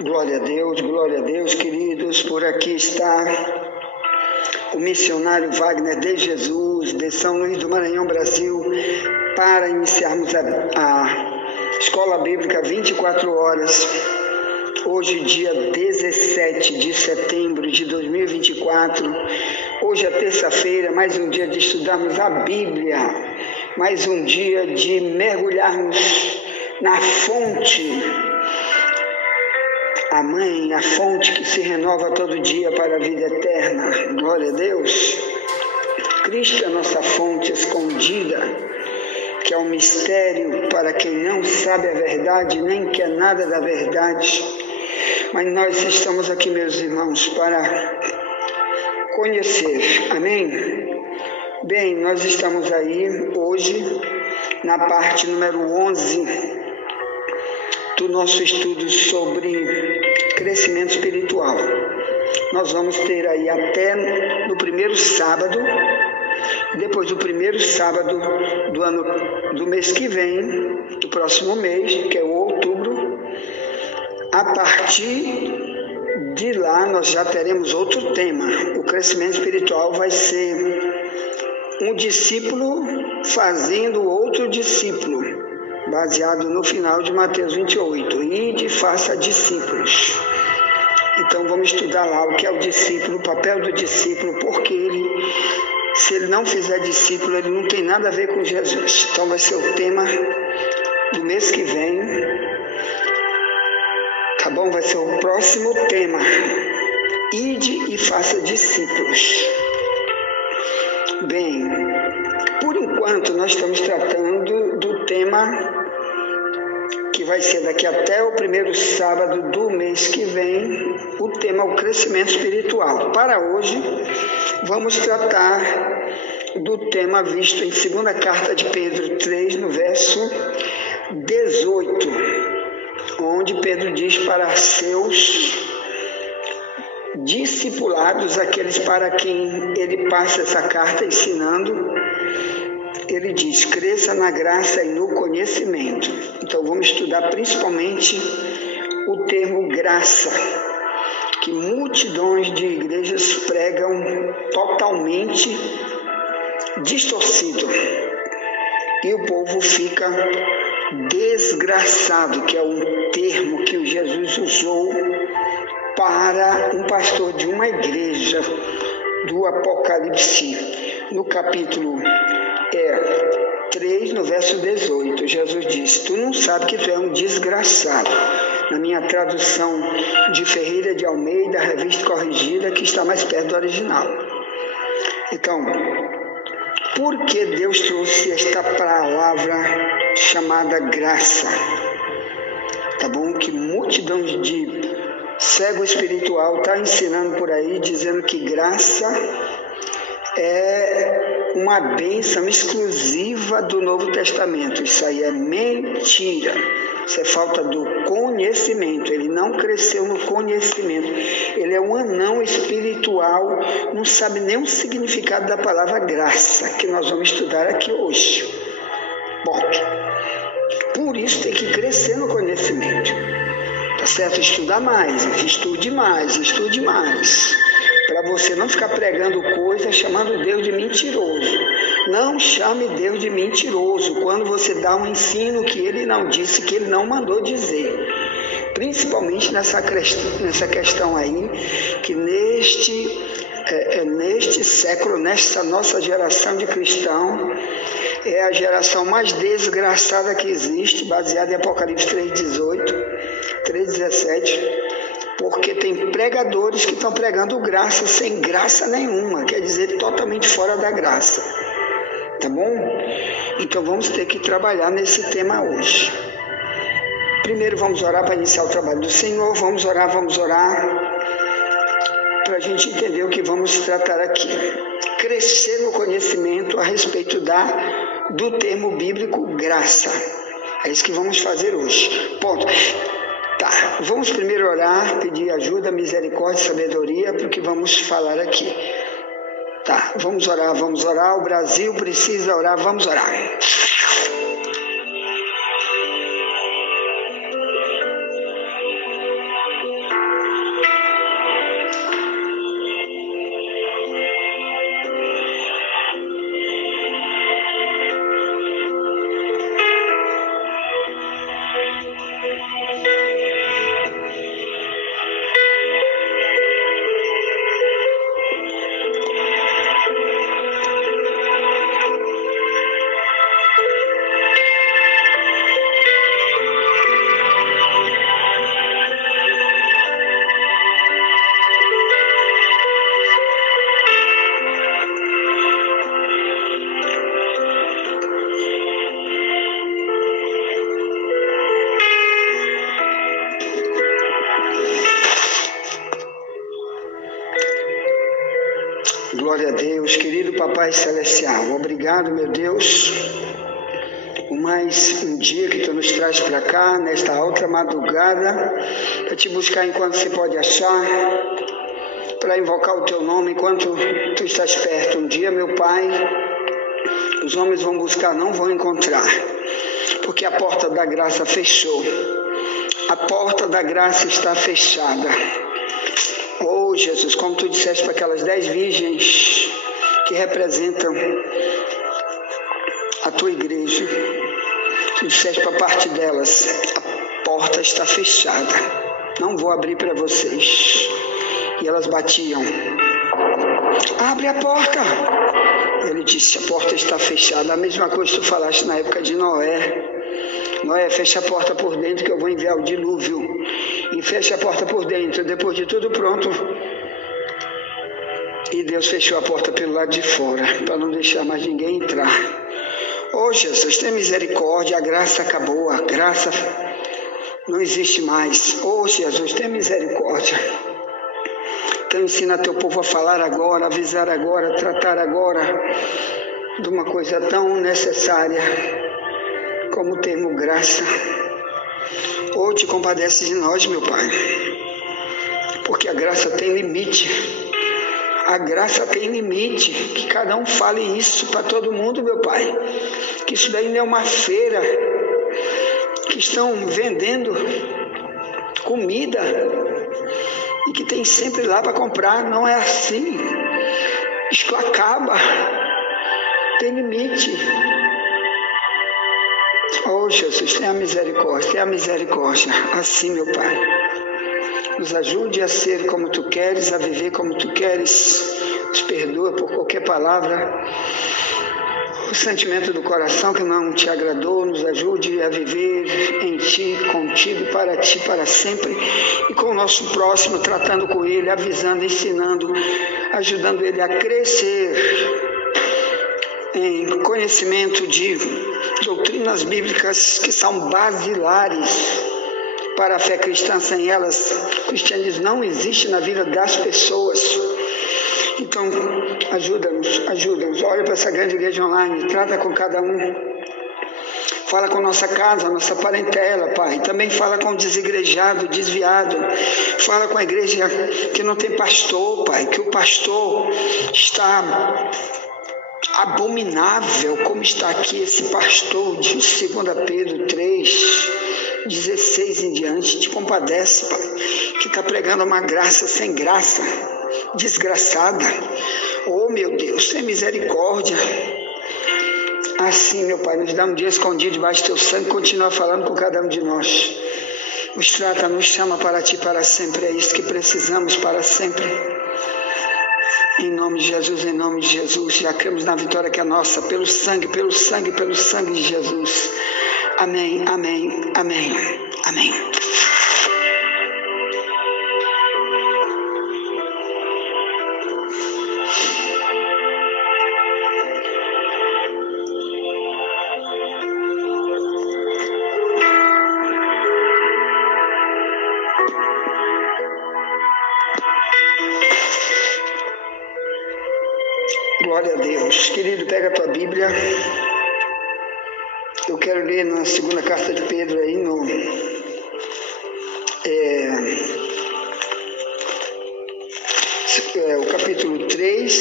Glória a Deus, queridos. Por aqui está o missionário Wagner de Jesus, de São Luís do Maranhão, Brasil, para iniciarmos a Escola Bíblica 24 horas. Hoje, dia 17 de setembro de 2024. Hoje é terça-feira, mais um dia de estudarmos a Bíblia, mais um dia de mergulharmos na fonte, a mãe, a fonte que se renova todo dia para a vida eterna. Glória a Deus. Cristo é a nossa fonte escondida, que é um mistério para quem não sabe a verdade, nem quer nada da verdade. Mas nós estamos aqui, meus irmãos, para conhecer. Amém? Bem, nós estamos aí hoje na parte número 11 do nosso estudo sobre crescimento espiritual. Nós vamos ter aí até no primeiro sábado, depois do primeiro sábado do mês que vem, do próximo mês, que é o outubro. A partir de lá nós já teremos outro tema. O crescimento espiritual vai ser um discípulo fazendo outro discípulo, baseado no final de Mateus 28, ide e faça discípulos. Então vamos estudar lá o que é o discípulo, o papel do discípulo, porque se ele não fizer discípulo, ele não tem nada a ver com Jesus. Então vai ser o tema do mês que vem, tá bom? Vai ser o próximo tema, ide e faça discípulos. Bem, por enquanto nós estamos tratando do tema que vai ser daqui até o primeiro sábado do mês que vem, o tema é o crescimento espiritual. Para hoje, vamos tratar do tema visto em 2ª carta de Pedro 3, no verso 18, onde Pedro diz para seus discipulados, aqueles para quem ele passa essa carta ensinando, ele diz: cresça na graça e no conhecimento. Então vamos estudar principalmente o termo graça, que multidões de igrejas pregam totalmente distorcido, e o povo fica desgraçado, que é um termo que Jesus usou para um pastor de uma igreja do Apocalipse. No capítulo 3, no verso 18, Jesus diz: tu não sabe que tu é um desgraçado. Na minha tradução de Ferreira de Almeida, revista corrigida, que está mais perto do original. Então, por que Deus trouxe esta palavra chamada graça? Tá bom? Que multidão de cego espiritual está ensinando por aí, dizendo que graça é uma bênção exclusiva do Novo Testamento. Isso aí é mentira. Isso é falta do conhecimento. Ele não cresceu no conhecimento. Ele é um anão espiritual, não sabe nem o significado da palavra graça, que nós vamos estudar aqui hoje. Ponto. Por isso tem que crescer no conhecimento. Tá certo? Estudar mais, estude mais, estude mais. Para você não ficar pregando coisas chamando Deus de mentiroso. Não chame Deus de mentiroso quando você dá um ensino que ele não disse, que ele não mandou dizer. Principalmente nessa questão aí, que neste século, nessa nossa geração de cristão, é a geração mais desgraçada que existe, baseada em Apocalipse 3:18, 3:17. Porque tem pregadores que estão pregando graça sem graça nenhuma, quer dizer, totalmente fora da graça. Tá bom? Então vamos ter que trabalhar nesse tema hoje. Primeiro vamos orar para iniciar o trabalho do Senhor. Vamos orar para a gente entender o que vamos tratar aqui. Crescer no conhecimento a respeito do termo bíblico graça. É isso que vamos fazer hoje. Ponto. Tá, vamos primeiro orar, pedir ajuda, misericórdia e sabedoria para o que vamos falar aqui. Tá, vamos orar, o Brasil precisa orar, vamos orar. Glória a Deus, querido Papai Celestial. Obrigado, meu Deus, por mais um dia que Tu nos traz para cá, nesta outra madrugada, para Te buscar enquanto se pode achar, para invocar o Teu nome enquanto Tu estás perto. Um dia, meu Pai, os homens vão buscar, não vão encontrar, porque a porta da graça fechou. A porta da graça está fechada. Oh, Jesus, como Tu disseste para aquelas 10 virgens que representam a Tua igreja, Tu disseste para parte delas, a porta está fechada, não vou abrir para vocês. E elas batiam, abre a porta. Ele disse, a porta está fechada. A mesma coisa que Tu falaste na época de Noé. Noé, fecha a porta por dentro que eu vou enviar o dilúvio. E fecha a porta por dentro, depois de tudo pronto. E Deus fechou a porta pelo lado de fora, para não deixar mais ninguém entrar. Oh, Jesus, tem misericórdia, a graça acabou, a graça não existe mais. Oh, Jesus, tem misericórdia. Então ensina Teu povo a falar agora, avisar agora, tratar agora de uma coisa tão necessária como o termo graça. Oh, Te compadece de nós, meu Pai, porque a graça tem limite. A graça tem limite, que cada um fale isso para todo mundo, meu Pai, que isso daí não é uma feira, que estão vendendo comida e que tem sempre lá para comprar. Não é assim, isso acaba, tem limite. Oh, Jesus, tenha misericórdia, assim, meu Pai. Nos ajude a ser como Tu queres, a viver como Tu queres. Nos perdoa por qualquer palavra, o sentimento do coração que não Te agradou. Nos ajude a viver em Ti, contigo, para sempre. E com o nosso próximo, tratando com ele, avisando, ensinando, ajudando ele a crescer em conhecimento de doutrinas bíblicas que são basilares para a fé cristã. Sem elas, o cristianismo não existe na vida das pessoas. Então, ajuda-nos. Olha para essa grande igreja online, trata com cada um. Fala com nossa casa, nossa parentela, Pai. Também fala com o desigrejado, desviado. Fala com a igreja que não tem pastor, Pai, que o pastor está abominável, como está aqui esse pastor de 2 Pedro 3, 16 em diante. Te compadece, Pai, que está pregando uma graça sem graça, desgraçada. Oh, meu Deus, tem misericórdia. Assim, meu Pai, nos dá um dia escondido debaixo do Teu sangue, continua falando com cada um de nós. Nos trata, nos chama para Ti para sempre. É isso que precisamos para sempre. Em nome de Jesus, já cremos na vitória que é nossa, pelo sangue de Jesus. Amém. Glória a Deus. Querido, pega a tua Bíblia. Eu quero ler na segunda carta de Pedro aí, o capítulo 3,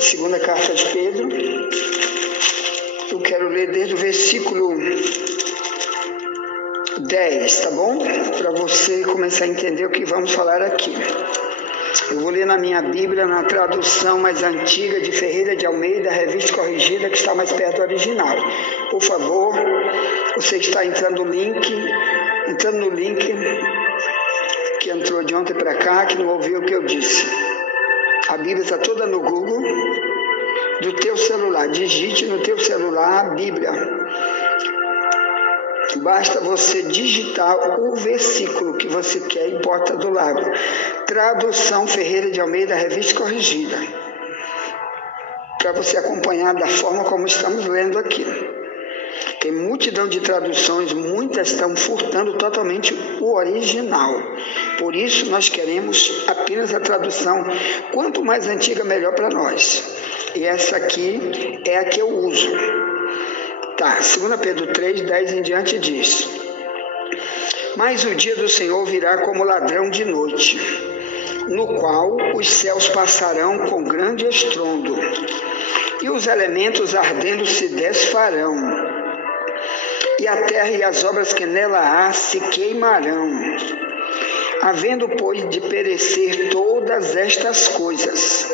segunda carta de Pedro. Eu quero ler desde o versículo 10, tá bom? Para você começar a entender o que vamos falar aqui. Eu vou ler na minha Bíblia, na tradução mais antiga de Ferreira de Almeida, revista corrigida, que está mais perto do original. Por favor, você está entrando no link que entrou de ontem para cá, que não ouviu o que eu disse. A Bíblia está toda no Google, do teu celular. Digite no teu celular a Bíblia. Basta você digitar o versículo que você quer e bota do lado. Tradução Ferreira de Almeida, revista corrigida. Para você acompanhar da forma como estamos lendo aqui. Tem multidão de traduções, muitas estão furtando totalmente o original. Por isso nós queremos apenas a tradução, quanto mais antiga, melhor para nós. E essa aqui é a que eu uso. Tá, 2 Pedro 3, 10 em diante diz: mas o dia do Senhor virá como ladrão de noite, no qual os céus passarão com grande estrondo, e os elementos ardendo se desfarão, e a terra e as obras que nela há se queimarão. Havendo, pois, de perecer todas estas coisas,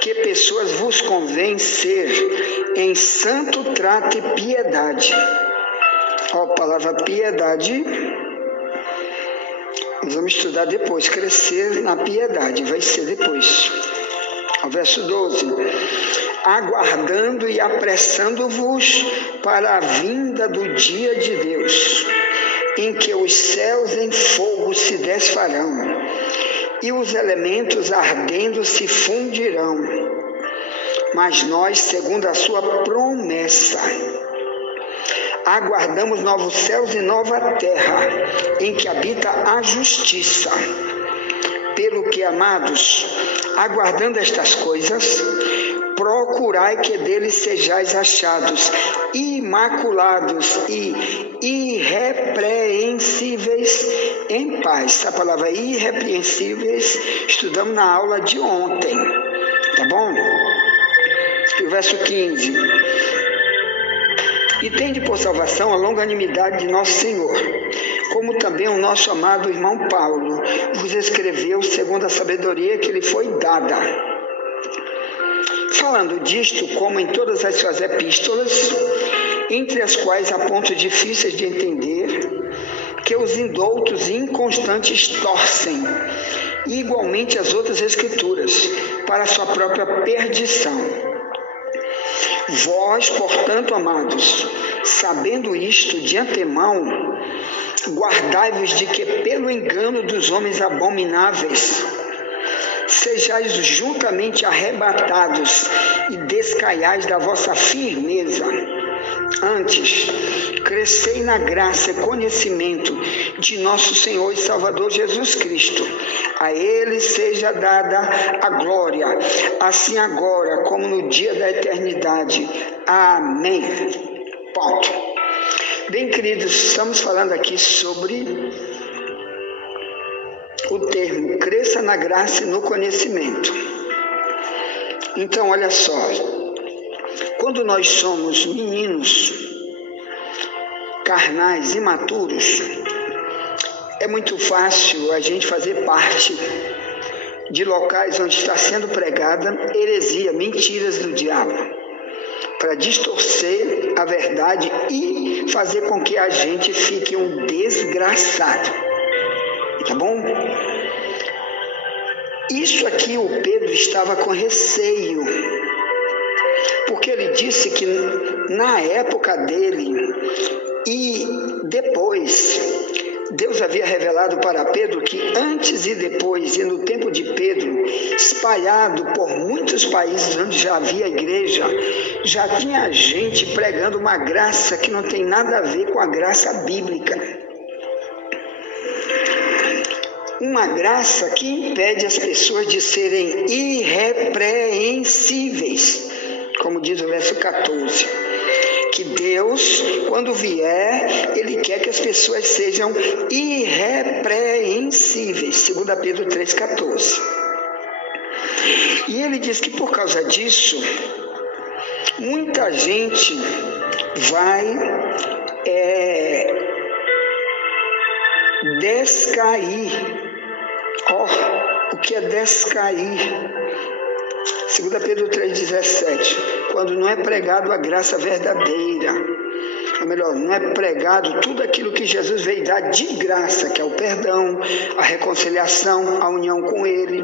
que pessoas vos convém ser em santo trato e piedade. Ó, a palavra piedade, nós vamos estudar depois, crescer na piedade, vai ser depois. O verso 12: aguardando e apressando-vos para a vinda do dia de Deus, em que os céus em fogo se desfarão, e os elementos ardendo se fundirão. Mas nós, segundo a sua promessa, aguardamos novos céus e nova terra, em que habita a justiça. Pelo que, amados, aguardando estas coisas, procurai que deles sejais achados imaculados e irrepreensíveis em paz. A palavra irrepreensíveis estudamos na aula de ontem, tá bom? E o verso 15: e tende por salvação a longanimidade de nosso Senhor, como também o nosso amado irmão Paulo vos escreveu segundo a sabedoria que lhe foi dada. Falando disto, como em todas as suas epístolas, entre as quais há pontos difíceis de entender, que os indoutos e inconstantes torcem, e igualmente as outras escrituras, para a sua própria perdição. Vós, portanto, amados, sabendo isto de antemão, guardai-vos de que pelo engano dos homens abomináveis sejais juntamente arrebatados e descaiais da vossa firmeza. Antes, crescei na graça e conhecimento de nosso Senhor e Salvador Jesus Cristo. A Ele seja dada a glória, assim agora como no dia da eternidade. Amém. Ponto. Bem, queridos, estamos falando aqui sobre o termo cresça na graça e no conhecimento. Então, olha só, quando nós somos meninos, carnais, imaturos, é muito fácil a gente fazer parte de locais onde está sendo pregada heresia, mentiras do diabo, para distorcer a verdade e fazer com que a gente fique um desgraçado. Tá bom? Isso aqui o Pedro estava com receio, porque ele disse que na época dele e depois, Deus havia revelado para Pedro que antes e depois, e no tempo de Pedro, espalhado por muitos países onde já havia igreja, já tinha gente pregando uma graça que não tem nada a ver com a graça bíblica. Uma graça que impede as pessoas de serem irrepreensíveis, como diz o verso 14. Que Deus, quando vier, Ele quer que as pessoas sejam irrepreensíveis, 2 Pedro 3,14. E ele diz que por causa disso, muita gente vai descair. O que é descair? 2 Pedro 3,17, quando não é pregado a graça verdadeira, ou melhor, não é pregado tudo aquilo que Jesus veio dar de graça, que é o perdão, a reconciliação, a união com Ele,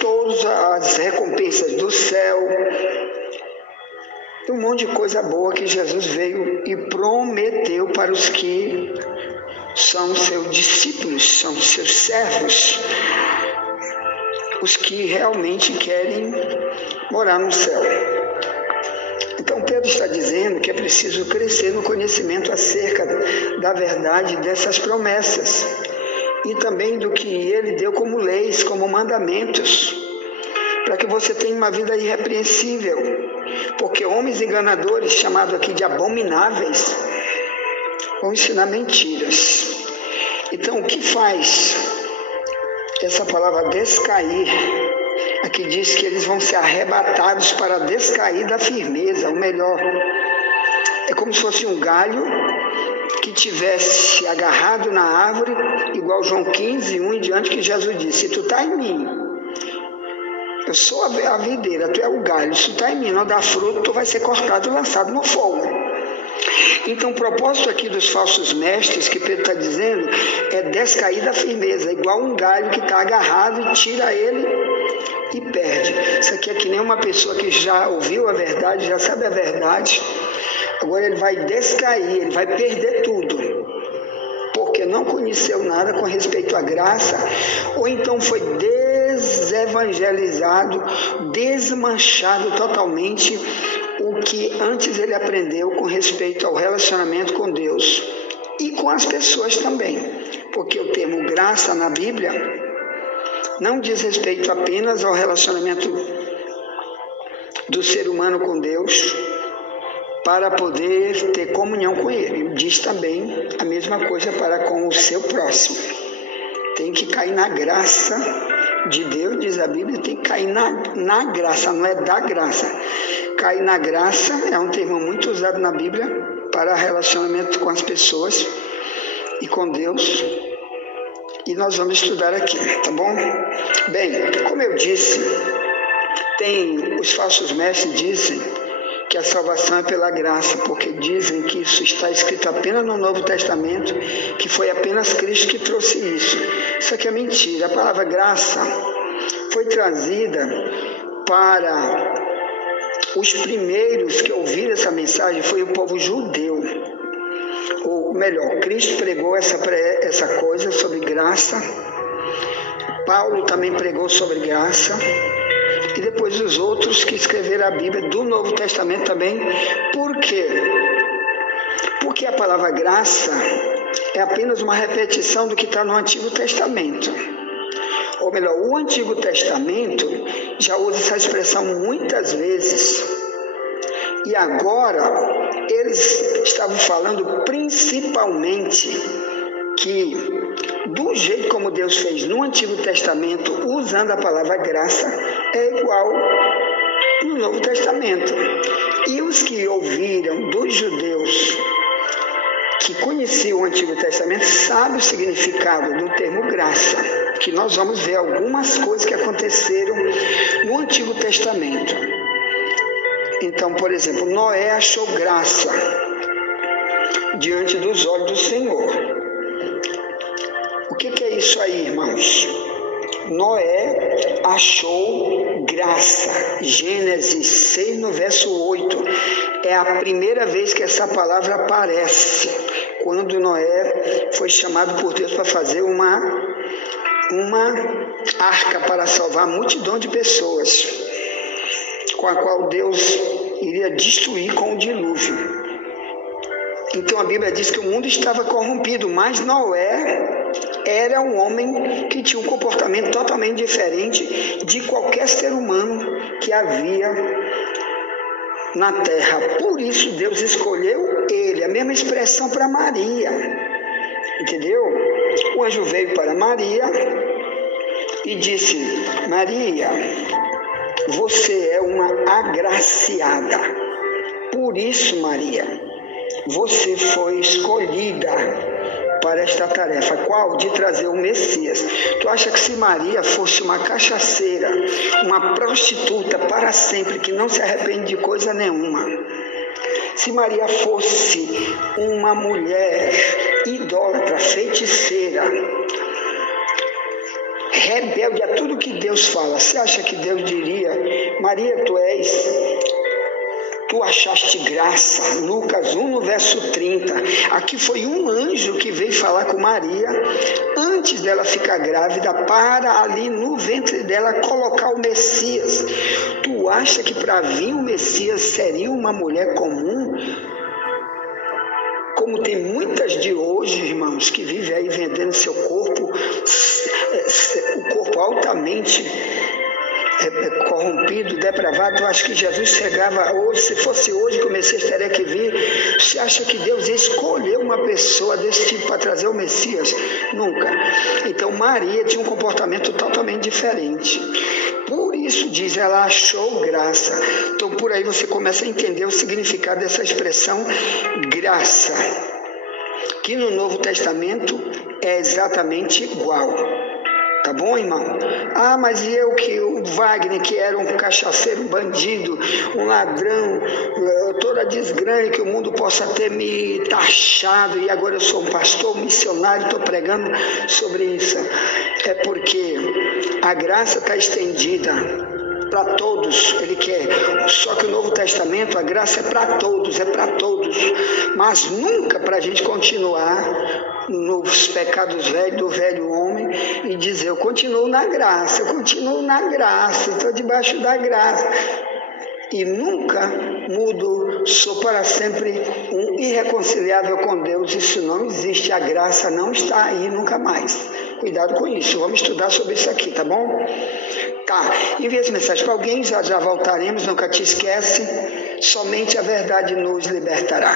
todas as recompensas do céu, e um monte de coisa boa que Jesus veio e prometeu para os que são seus discípulos, são seus servos, os que realmente querem morar no céu. Então Pedro está dizendo que é preciso crescer no conhecimento acerca da verdade dessas promessas e também do que ele deu como leis, como mandamentos, para que você tenha uma vida irrepreensível, porque homens enganadores, chamados aqui de abomináveis, vão ensinar mentiras. Então, o que faz essa palavra descair? Aqui diz que eles vão ser arrebatados para descair da firmeza, ou melhor, é como se fosse um galho que tivesse agarrado na árvore, igual João 15, 1 em diante, que Jesus disse: se tu está em mim, eu sou a videira, tu é o galho, se tu está em mim, não dá fruto, tu vai ser cortado e lançado no fogo. Então, o propósito aqui dos falsos mestres, que Pedro está dizendo, é descair da firmeza, igual um galho que está agarrado e tira ele e perde. Isso aqui é que nem uma pessoa que já ouviu a verdade, já sabe a verdade, agora ele vai descair, ele vai perder tudo, porque não conheceu nada com respeito à graça, ou então foi desevangelizado, desmanchado totalmente o que antes ele aprendeu com respeito ao relacionamento com Deus e com as pessoas também, porque o termo graça na Bíblia não diz respeito apenas ao relacionamento do ser humano com Deus para poder ter comunhão com Ele. Diz também a mesma coisa para com o seu próximo. Tem que cair na graça de Deus, diz a Bíblia, tem que cair na graça, não é da graça. Cair na graça é um termo muito usado na Bíblia para relacionamento com as pessoas e com Deus. E nós vamos estudar aqui, tá bom? Bem, como eu disse, os falsos mestres dizem que a salvação é pela graça, porque dizem que isso está escrito apenas no Novo Testamento, que foi apenas Cristo que trouxe isso. Isso aqui é mentira. A palavra graça foi trazida para os primeiros que ouviram essa mensagem, foi o povo judeu. Ou melhor, Cristo pregou essa coisa sobre graça, Paulo também pregou sobre graça, e depois os outros que escreveram a Bíblia do Novo Testamento também. Por quê? Porque a palavra graça é apenas uma repetição do que está no Antigo Testamento. Ou melhor, o Antigo Testamento já usa essa expressão muitas vezes. E agora eles estavam falando principalmente que do jeito como Deus fez no Antigo Testamento, usando a palavra graça, é igual no Novo Testamento. E os que ouviram dos judeus que conheciam o Antigo Testamento sabem o significado do termo graça, que nós vamos ver algumas coisas que aconteceram no Antigo Testamento. Então, por exemplo, Noé achou graça diante dos olhos do Senhor. O que é isso aí, irmãos? Noé achou graça. Gênesis 6, no verso 8. É a primeira vez que essa palavra aparece, quando Noé foi chamado por Deus para fazer uma arca para salvar a multidão de pessoas, com a qual Deus iria destruir com o dilúvio. Então a Bíblia diz que o mundo estava corrompido, mas Noé era um homem que tinha um comportamento totalmente diferente de qualquer ser humano que havia na terra. Por isso Deus escolheu ele, a mesma expressão para Maria, entendeu? O anjo veio para Maria e disse: Maria, você é uma agraciada. Por isso, Maria, você foi escolhida para esta tarefa. Qual? De trazer o Messias. Tu acha que se Maria fosse uma cachaceira, uma prostituta para sempre, que não se arrepende de coisa nenhuma, se Maria fosse uma mulher idólatra, feiticeira, rebelde a tudo que Deus fala, você acha que Deus diria: Maria, tu és tu achaste graça. Lucas 1, no verso 30. Aqui foi um anjo que veio falar com Maria, antes dela ficar grávida, para ali no ventre dela colocar o Messias. Tu acha que para vir o Messias seria uma mulher comum? Como tem muitas de hoje, irmãos, que vivem aí vendendo seu corpo, o corpo altamente corrompido, depravado. Eu acho que Jesus chegava hoje, se fosse hoje que o Messias teria que vir. Você acha que Deus ia escolher uma pessoa desse tipo para trazer o Messias? Nunca. Então Maria tinha um comportamento totalmente diferente. Por isso diz, ela achou graça. Então por aí você começa a entender o significado dessa expressão graça, que no Novo Testamento é exatamente igual. Tá bom, irmão? Ah, mas e eu, que o Wagner, que era um cachaceiro, um bandido, um ladrão, toda a desgrande que o mundo possa ter me taxado, e agora eu sou um pastor, um missionário, estou pregando sobre isso. É porque a graça está estendida para todos, ele quer. Só que o Novo Testamento, a graça é para todos, mas nunca para a gente continuar nos pecados velhos do velho homem e dizer, eu continuo na graça, estou debaixo da graça e nunca mudo, sou para sempre um irreconciliável com Deus. Isso não existe, a graça não está aí nunca mais. Cuidado com isso, vamos estudar sobre isso aqui, tá bom? Tá, envie essa mensagem para alguém, já voltaremos, nunca te esquece, somente a verdade nos libertará.